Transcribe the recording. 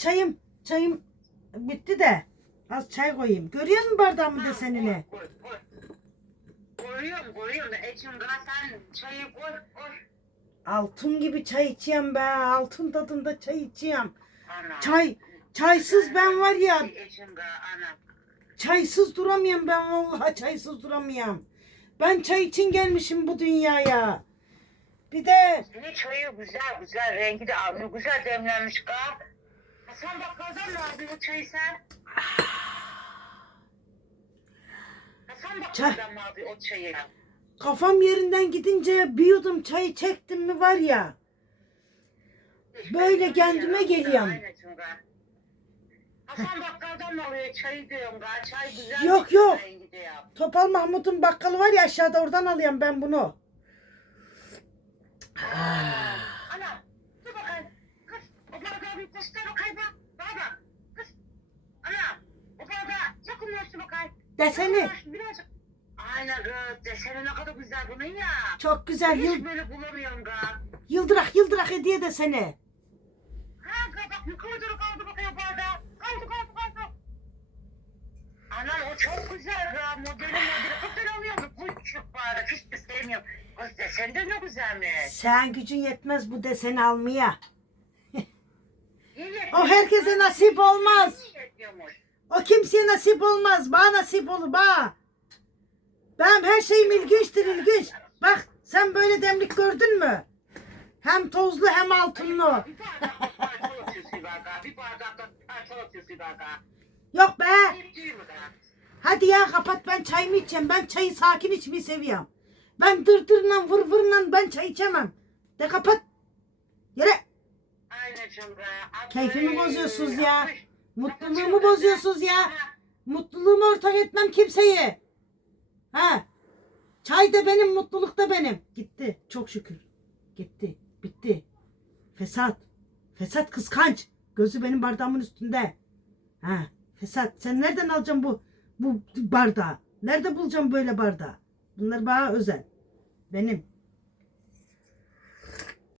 çayım, çayım bitti de. Az çay koyayım. Görüyor musun bardağımın desenini? Koy, koy, koy. Koyuyorum, koyuyorum. Eçim daha sen çayı koy, koy. Altın gibi çay içeyim be. Altın tadında çay içeyim. Ana. Çay, çaysız ben var ya. Eçim daha ana. Çaysız duramıyorum ben vallahi çaysız duramıyorum. Ben çay için gelmişim bu dünyaya. Bir de Senin çayı güzel, güzel. Rengi de abi güzel demlenmiş ka. Hasan bakkaldan mı aldın o çayı sen? Hasan bakkaldan mı aldın o çayı? kafam yerinden gidince bir yudum çayı çektim mi var ya. Böyle kendime geliyorum. Hasan bakkaldan mı alıyor çayı diyorum ga. Çay güzel. Yok, yok. Topal Mahmut'un bakkalı var ya aşağıda oradan alıyorum ben bunu. Ana dur bakayım. Kız o bardağı bir göster bakayım bak. Bana bak. Kız. Ana o bardağı yakınlaştı Deseni Yakınlaştı birazcık. Aynen kız. Deseni ne kadar güzel bunun ya. çok güzel. Hiç Yıl, böyle bulamıyorum ga. yıldırak yıldırak hediye deseni. Ha ga bak yukarı doğru kaldı bakayım bardağı. Kaldı kaldı kaldı. Anan o çok güzel ga. Modeli modeli. Kız ben alıyorum. Küçük bardak. Hiç de sevmiyorum. Kız desen de ne güzelmiş. Sen gücün yetmez bu deseni almaya. İyi O herkese nasip olmaz. İyi yetiyormuş. O kimseye nasip olmaz. Bana nasip olur bana. Ben her şeyim ilginçtir ilginç. Bak sen böyle demlik gördün mü? Hem tozlu hem altınlı. Yok be. Hadi ya kapat ben çayımı içeceğim. Ben çayı sakin içmeyi seviyorum. Ben dırdırla vır vırla ben çay içemem. De kapat. Yere. Keyfimi bozuyorsunuz ya. Mutluluğumu bozuyorsunuz ya. Mutluluğumu ortak etmem kimseye. Ha. Çay da benim, mutluluk da benim. Gitti. Çok şükür. Gitti. Bitti. Fesat. Fesat kıskanç. Gözü benim bardağımın üstünde. Ha. Fesat. Sen nereden alacaksın bu bu bardağı? Nerede bulacağım böyle bardağı? Bunlar bana özel. Benim.